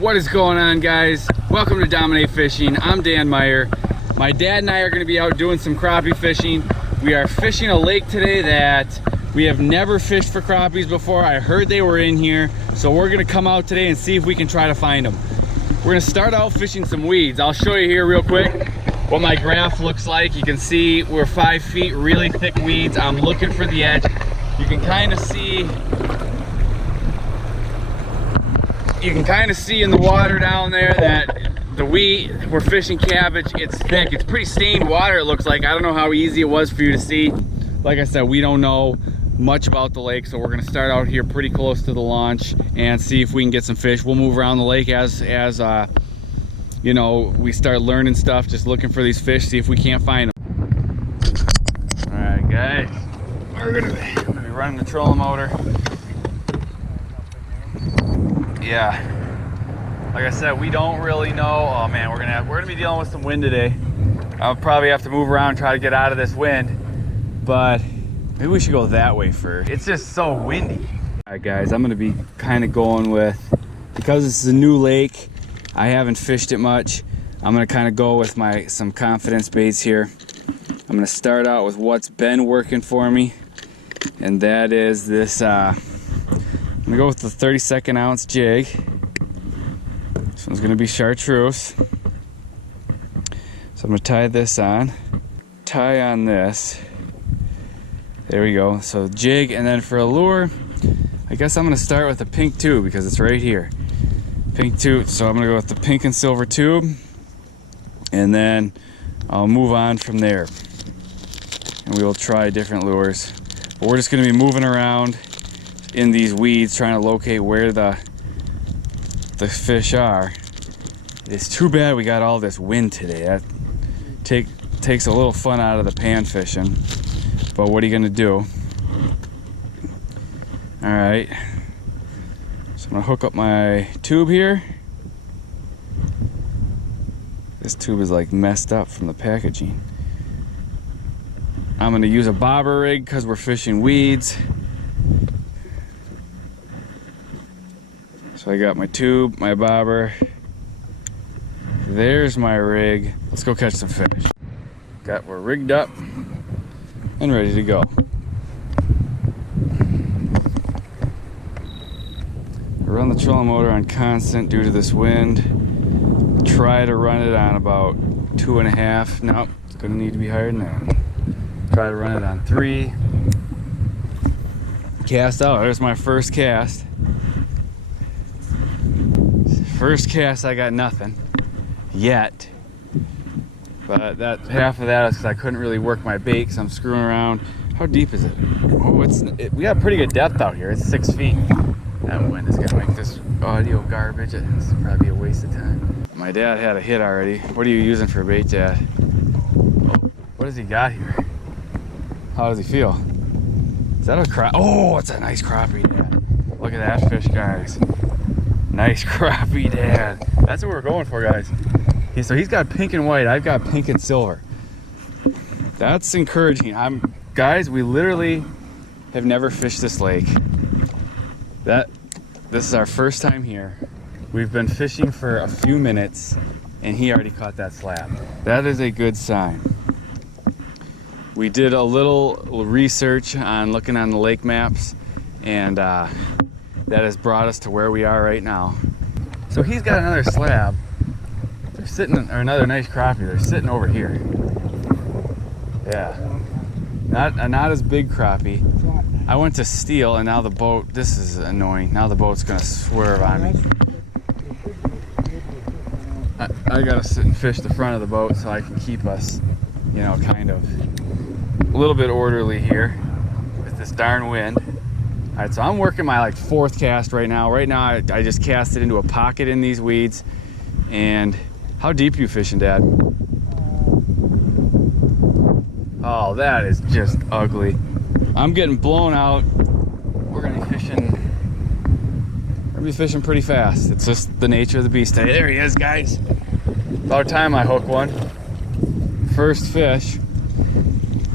What is going on, guys? Welcome to Dominate Fishing. I'm Dan Meyer. My dad and I are going to be out doing some crappie fishing. We are fishing a lake today that we have never fished for crappies before. I heard they were in here, so we're going to come out today and see if we can try to find them. We're going to start out fishing some weeds. I'll show you here real quick what my graph looks like. You can see we're 5 feet, really thick weeds. I'm looking for the edge. You can kind of see in the water down there that the weed, we're fishing cabbage. It's thick, it's pretty stained water, it looks like. I don't know how easy it was for you to see. Like I said, we don't know much about the lake, so we're gonna start out here pretty close to the launch and see if we can get some fish. We'll move around the lake as you know, we start learning stuff, just looking for these fish, see if we can't find them. All right, guys, I'm gonna be running the trolling motor. Yeah, like I said, we don't really know. Oh man, we're gonna be dealing with some wind today. I'll probably have to move around and try to get out of this wind, but maybe we should go that way first. It's just so windy. All right, guys, I'm gonna be kind of going with, because this is a new lake, I haven't fished it much. I'm gonna kind of go with some confidence baits here. I'm gonna start out with what's been working for me, and that is this. I'm gonna go with the 32nd ounce jig. This one's gonna be chartreuse. So I'm gonna tie this on. Tie on this. There we go. So jig, and then for a lure, I guess I'm gonna start with the pink tube because it's right here. Pink tube. So I'm gonna go with the pink and silver tube, and then I'll move on from there. And we will try different lures. But we're just gonna be moving around in these weeds trying to locate where the fish are. It's too bad we got all this wind today. That takes a little fun out of the pan fishing, but what are you gonna do? All right, so I'm gonna hook up my tube here. This tube is like messed up from the packaging. I'm gonna use a bobber rig because we're fishing weeds. So I got my tube, my bobber. There's my rig. Let's go catch some fish. We're rigged up and ready to go. I run the trolling motor on constant due to this wind. Try to run it on about 2.5. Nope, it's gonna need to be higher than that. Try to run it on 3. Cast out. There's my first cast. First cast, I got nothing yet, but that half of that is because I couldn't really work my bait because I'm screwing around. How deep is it? Oh, we got pretty good depth out here. It's 6 feet. That wind is gonna make this audio garbage. It's probably a waste of time. My dad had a hit already. What are you using for bait, Dad? Oh, what has he got here? How does he feel? Is that a crappie? Oh, it's a nice crappie, Dad. Look at that fish, guys. Nice crappie, Dad. That's what we're going for, guys. So he's got pink and white. I've got pink and silver. That's encouraging. Guys, we literally have never fished this lake. This is our first time here. We've been fishing for a few minutes, and he already caught that slab. That is a good sign. We did a little research on looking on the lake maps, and that has brought us to where we are right now. So he's got another slab. They're sitting, or another nice crappie. They're sitting over here. Yeah, not as big crappie. I went to steal, and now the boat. This is annoying. Now the boat's gonna swerve on me. I gotta sit and fish the front of the boat so I can keep us, you know, kind of a little bit orderly here with this darn wind. All right, so I'm working my like 4th cast right now. Right now, I just cast it into a pocket in these weeds. And how deep are you fishing, Dad? Oh, that is just ugly. I'm getting blown out. We're gonna be fishing pretty fast. It's just the nature of the beast today. There he is, guys. About time I hook one. First fish.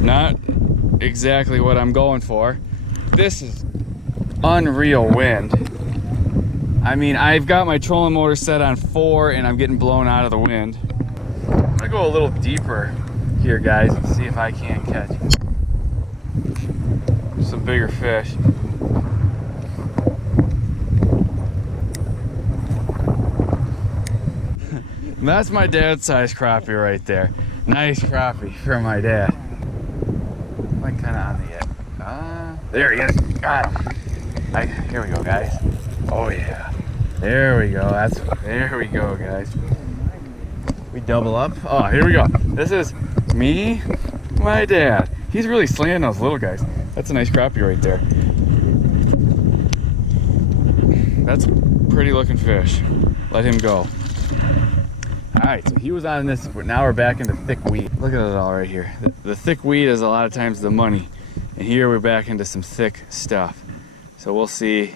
Not exactly what I'm going for. This is unreal wind. I mean, I've got my trolling motor set on 4 and I'm getting blown out of the wind. I'm gonna go a little deeper here, guys, and see if I can catch some bigger fish. That's my dad's size crappie right there. Nice crappie for my dad. Like kind of on the edge. There he is. Got him. Here we go, guys. Oh yeah. There we go. There we go, guys. We double up. Oh, here we go. This is me, my dad. He's really slaying those little guys. That's a nice crappie right there. That's a pretty looking fish. Let him go. All right, so he was on this, but now we're back into thick weed. Look at it all right here. The thick weed is a lot of times the money. And here we're back into some thick stuff. So we'll see.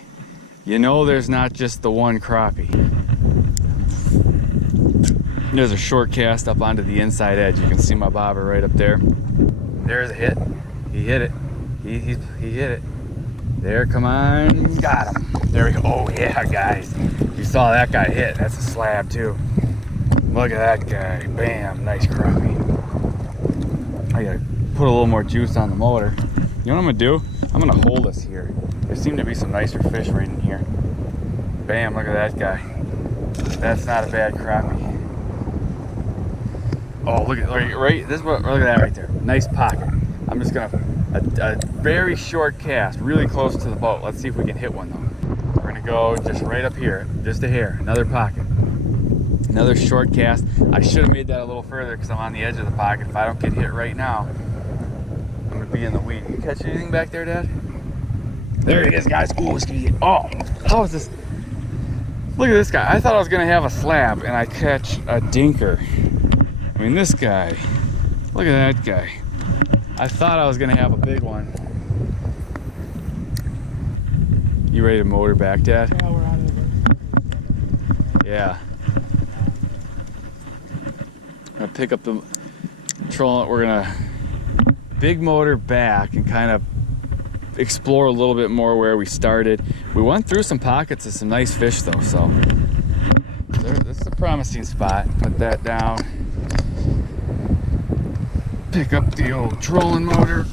You know there's not just the one crappie. There's a short cast up onto the inside edge. You can see my bobber right up there. There's a hit. He hit it. He hit it. There, come on. Got him. There we go. Oh yeah, guys. You saw that guy hit. That's a slab too. Look at that guy. Bam. Nice crappie. I gotta put a little more juice on the motor. You know what I'm gonna do? I'm gonna hold this here. There seem to be some nicer fish right in here. Bam. Look at that guy. That's not a bad crappie. Oh, look at right. This is what. Look at that right there. Nice pocket. I'm just gonna a very short cast, really close to the boat. Let's see if we can hit one though. We're gonna go just right up here, just a hair. Another pocket. Another short cast. I should have made that a little further because I'm on the edge of the pocket. If I don't get hit right now, I'm gonna be in the weed. You catch anything back there, Dad? There he is, guys. Ooh, it's gonna get. Oh, how is this? Look at this guy. I thought I was gonna have a slab, and I catch a dinker. I mean, this guy. Look at that guy. I thought I was gonna have a big one. You ready to motor back, Dad? Yeah, we're out of there. Yeah. I'm gonna pick up the trolling. We're gonna big motor back and kind of explore a little bit more where we started. We went through some pockets of some nice fish though, so this is a promising spot. Put that down. Pick up the old trolling motor.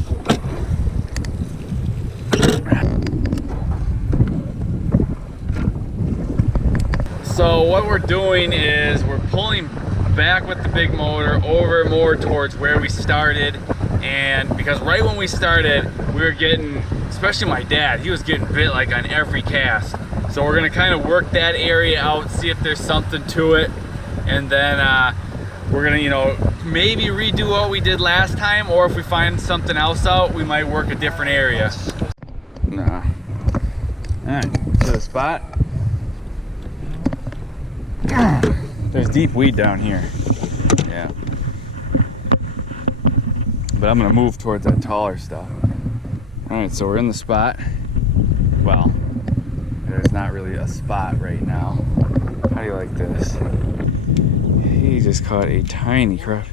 So what we're doing is we're pulling back with the big motor over more towards where we started, and because right when we started we were getting, especially my dad, he was getting bit like on every cast. So we're gonna kind of work that area out, see if there's something to it, and then we're gonna, you know, maybe redo what we did last time, or if we find something else out, we might work a different area. Nah. Alright, to the spot. There's deep weed down here. Yeah. But I'm gonna move towards that taller stuff. Alright, so we're in the spot. Well, there's not really a spot right now. How do you like this? He just caught a tiny crappie.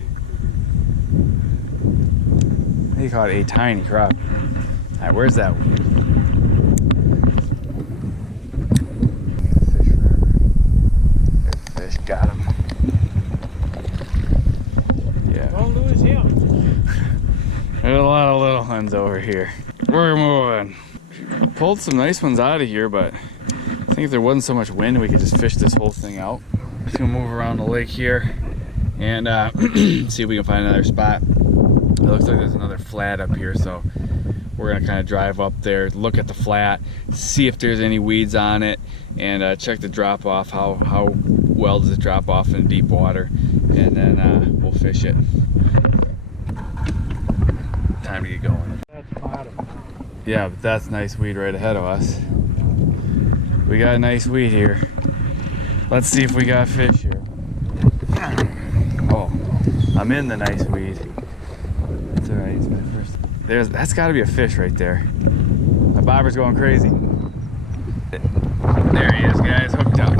He caught a tiny crappie. Alright, where's that one? There's fish, got him. Yeah. Don't lose him. There's a lot of little ones over here. We're moving. Pulled some nice ones out of here, but I think if there wasn't so much wind, we could just fish this whole thing out. Just gonna move around the lake here and see if we can find another spot. It looks like there's another flat up here, so we're gonna kind of drive up there, look at the flat, see if there's any weeds on it, and check the drop off. How well does it drop off in deep water, and then we'll fish it. Time to get going. That's bottom. Yeah, but that's nice weed right ahead of us. We got a nice weed here. Let's see if we got fish here. Oh, I'm in the nice weed. It's all right. It's my first. That's got to be a fish right there. My bobber's going crazy. There he is, guys. Hooked up.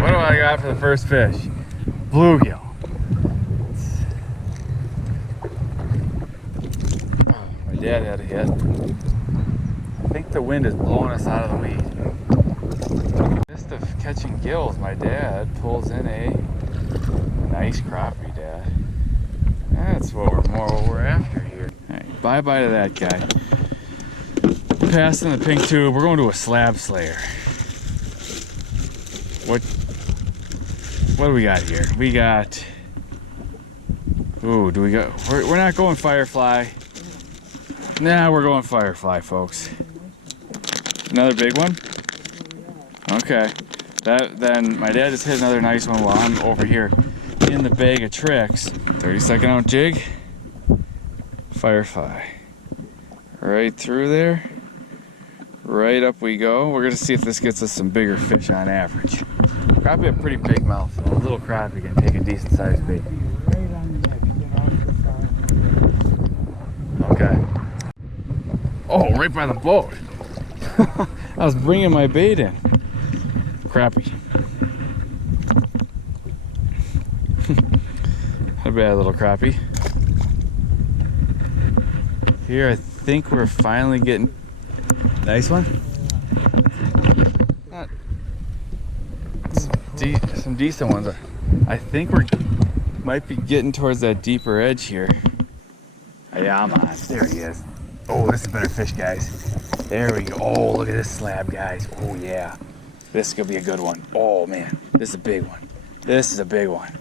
What do I got for the first fish? Bluegill. Oh, my dad had a hit. I think the wind is blowing us out of the weed. Just of catching gills, my dad pulls in a nice crappie, Dad. That's what we're after here. All right, bye-bye to that guy. Passing the pink tube, we're going to a slab slayer. What do we got here? We got, ooh, do we go, we're not going firefly. Nah, we're going firefly, folks. Another big one? Okay. Then my dad just hit another nice one while I'm over here in the bag of tricks. 30-second out jig. Firefly. Right through there. Right up we go. We're gonna see if this gets us some bigger fish on average. Crappie have pretty big mouth, so a little crappie can take a decent sized bait. Right on the edge. Get off the side. Okay. Oh, right by the boat. I was bringing my bait in. Crappie. Not a bad little crappie. Here, I think we're finally getting. Nice one. Not some decent ones. I think we're might be getting towards that deeper edge here. Yeah, I'm on. There he is. Oh, this is a better fish, guys. There we go. Oh, look at this slab, guys. Oh, yeah. This is going to be a good one. Oh, man. This is a big one. This is a big one.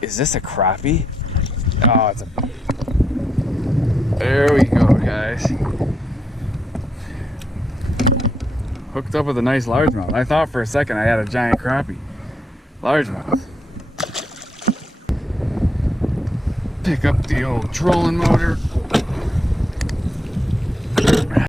Is this a crappie? Oh, it's a... There we go, guys. Hooked up with a nice largemouth. I thought for a second I had a giant crappie. Largemouth. Pick up the old trolling motor.